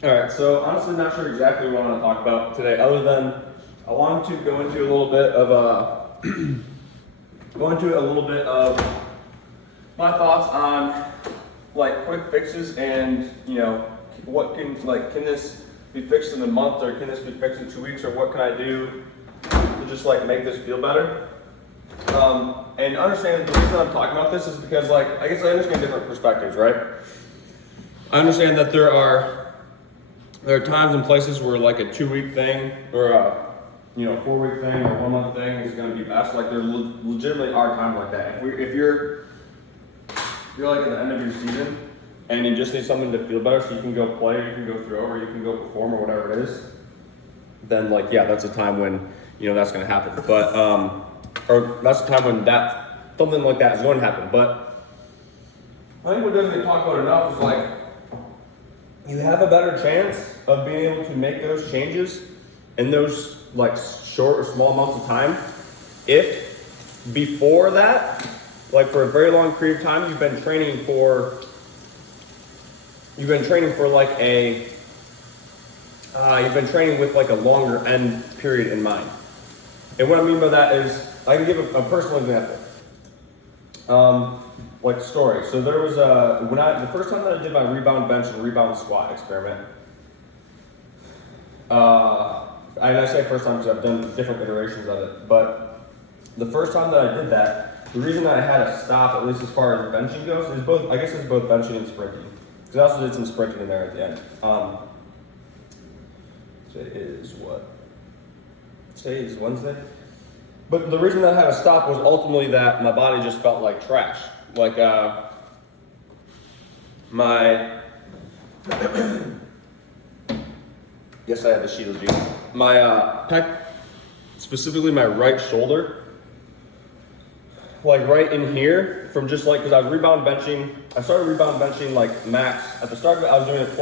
All right, so honestly, not sure exactly what I want to talk about today, other than I wanted to go into a little bit of my thoughts on like quick fixes and what can this be fixed in a month or can this be fixed in 2 weeks or what can I do to just like make this feel better. And understand the reason I'm talking about this is because I guess I understand different perspectives, right? I understand that there are times and places where like a 2-week thing or a 4-week thing or 1 month thing is going to be best. Like there legitimately are times like that. If you're like at the end of your season and you just need something to feel better so you can go play or you can go throw or you can go perform or whatever it is, then that's a time when that's going to happen. But or that's a time when something like that is going to happen. But I think what doesn't get talked about enough is like you have a better chance of being able to make those changes in those like short or small amounts of time if before that, like for a very long period of time, you've been training for with like a longer end period in mind. And what I mean by that is I can give a personal example. Like story. So there was the first time that I did my rebound bench and rebound squat experiment. I say first time because I've done different iterations of it. But the first time that I did that, the reason that I had to stop, at least as far as benching goes, is both benching and sprinting. Because I also did some sprinting in there at the end. Today is Wednesday. But the reason that I had to stop was ultimately that my body just felt like trash. Like yes, I had the Shield G. My pec, specifically my right shoulder, like right in here, from just like, because I was rebound benching. I started rebound benching like max. At the start of it, I was doing it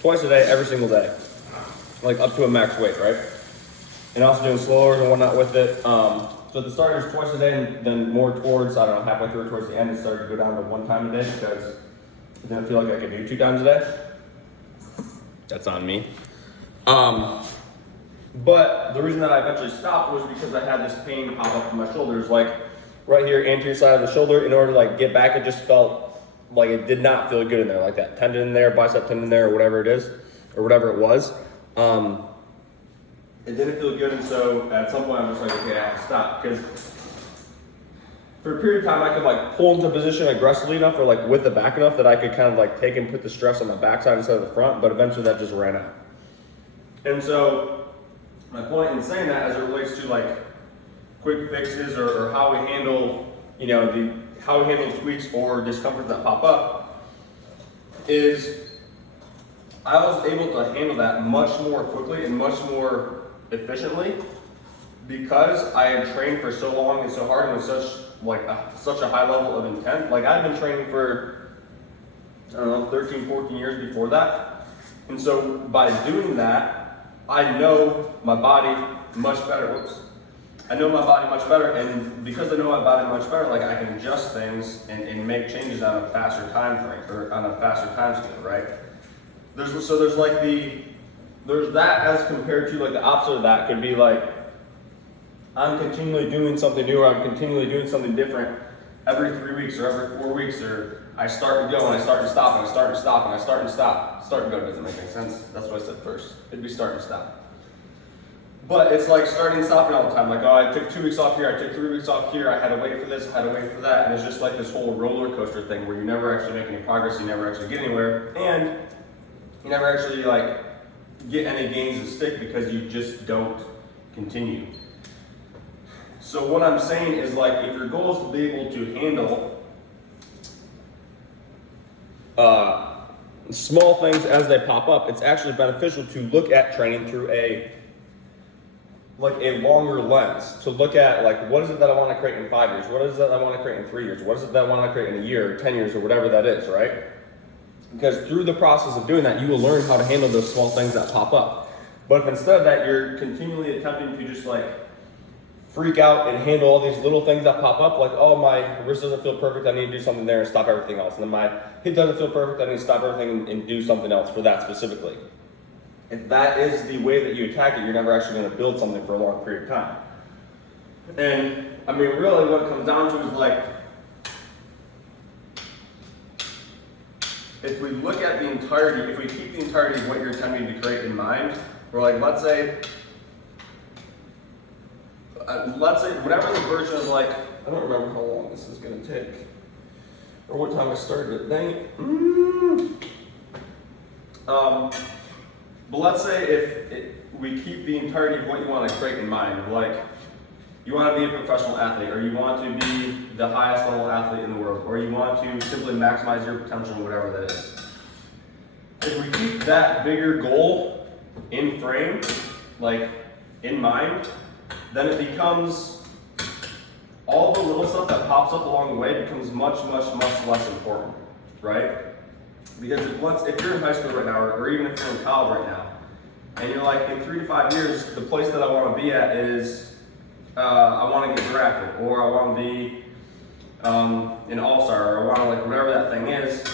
twice a day, every single day, like up to a max weight, right? And also doing slowers and whatnot with it. So at the start it was twice a day, and then more towards, halfway through towards the end, it started to go down to 1 time a day because I didn't feel like I could do 2 times a day. That's on me. But the reason that I eventually stopped was because I had this pain pop up in my shoulders, like right here, anterior side of the shoulder. In order to like get back, it just felt like it did not feel good in there, like that tendon in there, bicep tendon in there, or whatever it is, or whatever it was. It didn't feel good, and so at some point I was like, okay, I have to stop, because for a period of time I could like pull into position aggressively enough or like with the back enough that I could kind of like take and put the stress on my backside instead of the front, but eventually that just ran out. And so my point in saying that as it relates to like quick fixes or how we handle, how we handle tweaks or discomfort that pop up is I was able to handle that much more quickly and much more efficiently because I had trained for so long and so hard and with such a high level of intent. Like I've been training for 13, 14 years before that. And so by doing that, I know my body much better. I know my body much better, and because I know my body much better, like I can adjust things and make changes on a faster time frame or on a faster time scale, right? There's that as compared to like the opposite of that could be like I'm continually doing something new or I'm continually doing something different every 3 weeks or every 4 weeks, or I start to go and I start to stop and I start to stop and I start to stop. Start to go doesn't make any sense. That's what I said first. It'd be start to stop. But it's like starting and stopping all the time. Like, oh, I took 2 weeks off here, I took 3 weeks off here, I had to wait for this, I had to wait for that. And it's just like this whole roller coaster thing where you never actually make any progress, you never actually get anywhere, and you never actually like get any gains of stick because you just don't continue. So what I'm saying is like if your goal is to be able to handle small things as they pop up, it's actually beneficial to look at training through a longer lens, to look at like what is it that I want to create in 5 years, what is it that I want to create in 3 years, what is it that I want to create in a year or 10 years or whatever that is, right? Because through the process of doing that, you will learn how to handle those small things that pop up. But if instead of that you're continually attempting to just like freak out and handle all these little things that pop up, like, oh, my wrist doesn't feel perfect, I need to do something there and stop everything else. And then my hip doesn't feel perfect, I need to stop everything and do something else for that specifically. If that is the way that you attack it, you're never actually going to build something for a long period of time. And I mean, really what it comes down to is like, if we look at the entirety, if we keep the entirety of what you're attempting to create in mind, we're like, let's say whatever the version of like, I don't remember how long this is going to take, or what time I started it. Dang it. But let's say if we keep the entirety of what you want to create in mind, like you want to be a professional athlete, or you want to be the highest level athlete in the world, or you want to simply maximize your potential, whatever that is. If we keep that bigger goal in frame, like in mind, then it becomes, all the little stuff that pops up along the way becomes much, much, much less important, right? Because if you're in high school right now, or even if you're in college right now, and you're like, in 3 to 5 years, the place that I want to be at is, I want to get drafted, or I want to be an all-star, or I want to, like, whatever that thing is,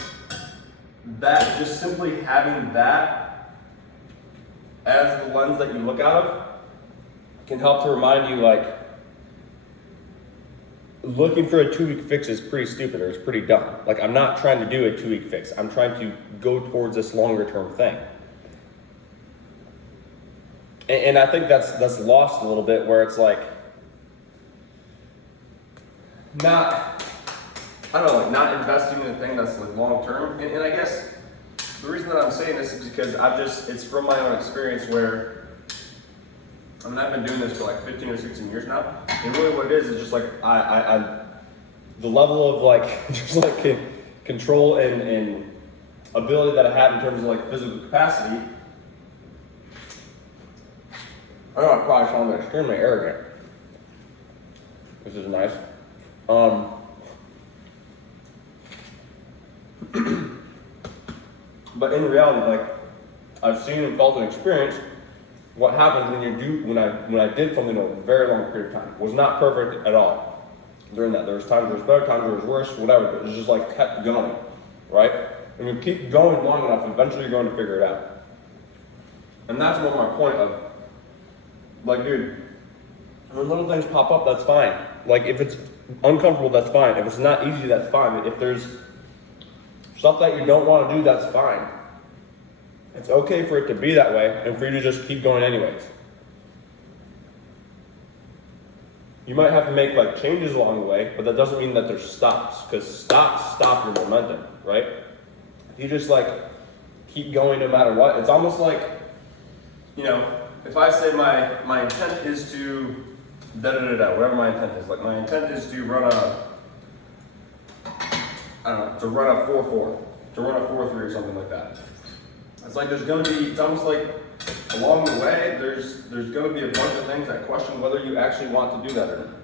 that just simply having that as the lens that you look out of can help to remind you, like, looking for a 2-week fix is pretty stupid, or it's pretty dumb. Like, I'm not trying to do a 2-week fix. I'm trying to go towards this longer term thing. And I think that's lost a little bit, where it's like, not not investing in a thing that's like long term. And I guess the reason that I'm saying this is because it's from my own experience, where I mean, I've been doing this for like 15 or 16 years now, and really what it is just like the level of like just like control and ability that I have in terms of like physical capacity. I know I probably sound extremely arrogant, which is nice. But in reality, like, I've seen and felt and experienced what happens when I did something over a very long period of time. It was not perfect at all during that. There was times where it was better, times where it was worse, whatever, but it was just like kept going, right? And you keep going long enough, eventually you're going to figure it out. And that's more my point of, like, dude, when little things pop up, that's fine. Like, if it's uncomfortable, that's fine. If it's not easy, that's fine. If there's stuff that you don't want to do, that's fine. It's okay for it to be that way and for you to just keep going anyways. You might have to make like changes along the way, but that doesn't mean that there's stops, because stops stop your momentum, right? If you just like keep going no matter what, it's almost like, you know, if I say my intent is to whatever my intent is, like my intent is to run to run a 4.4, to run a 4.3 or something like that. It's like it's almost like along the way, there's gonna be a bunch of things that question whether you actually want to do that or not.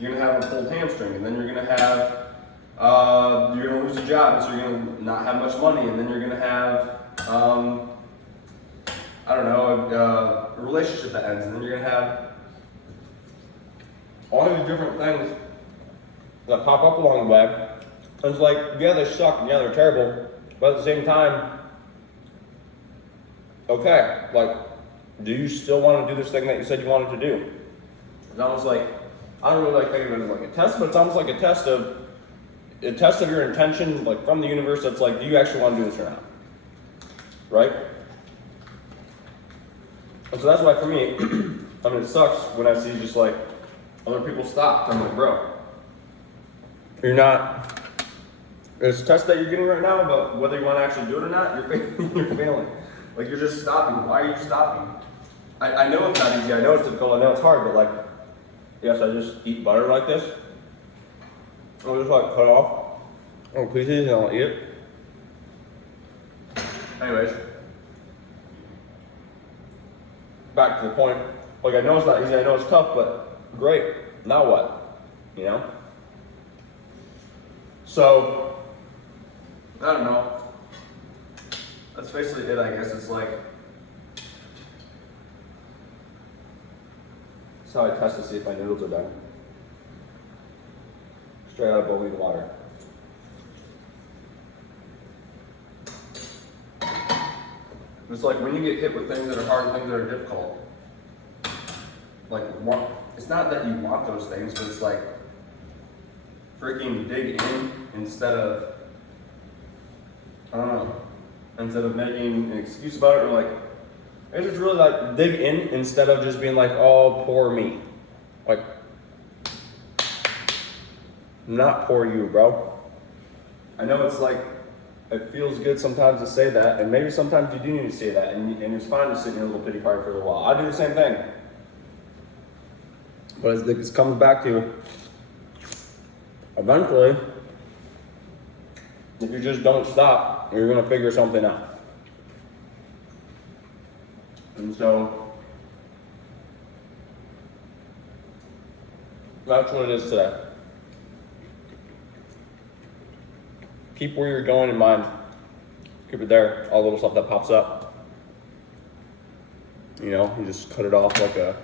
You're gonna have a pulled hamstring, and then you're gonna have, you're gonna lose a job, so you're gonna not have much money, and then you're gonna have, a relationship that ends, and then you're gonna have all these different things that pop up along the way. And it's like, yeah, they suck, and yeah, they're terrible, but at the same time, okay, like, do you still want to do this thing that you said you wanted to do? It's almost like, I don't really like thinking of it as like a test, but it's almost like a test of your intention, like from the universe. That's like, do you actually want to do this or not? Right? And so that's why for me, I mean, it sucks when I see just like other people stop. I'm like, bro, you're not. It's a test that you're getting right now, but whether you want to actually do it or not, you're failing. Like, you're just stopping. Why are you stopping? I know it's not easy. I know it's difficult. I know it's hard, but like, yes, I just eat butter like this. I'll just like cut off little pieces and I'll eat it. Anyways, back to the point. Like, I know it's not easy. I know it's tough, but great. Now what? You know? So, I don't know. That's basically it, I guess. It's like, That's how I test to see if my noodles are done. Straight out of boiling water. It's like when you get hit with things that are hard and things that are difficult, like it's not that you want those things, but it's like freaking dig in instead of, I don't know, instead of making an excuse about it, or like, I just really like dig in instead of just being like, oh, poor me. Like, not poor you, bro. I know it's like, it feels good sometimes to say that, and maybe sometimes you do need to say that, and it's fine to sit in your little pity party for a little while. I do the same thing. But it comes back to, eventually, if you just don't stop, you're going to figure something out. And so, that's what it is today. Keep where you're going in mind. Keep it there. All the little stuff that pops up. You know, you just cut it off like a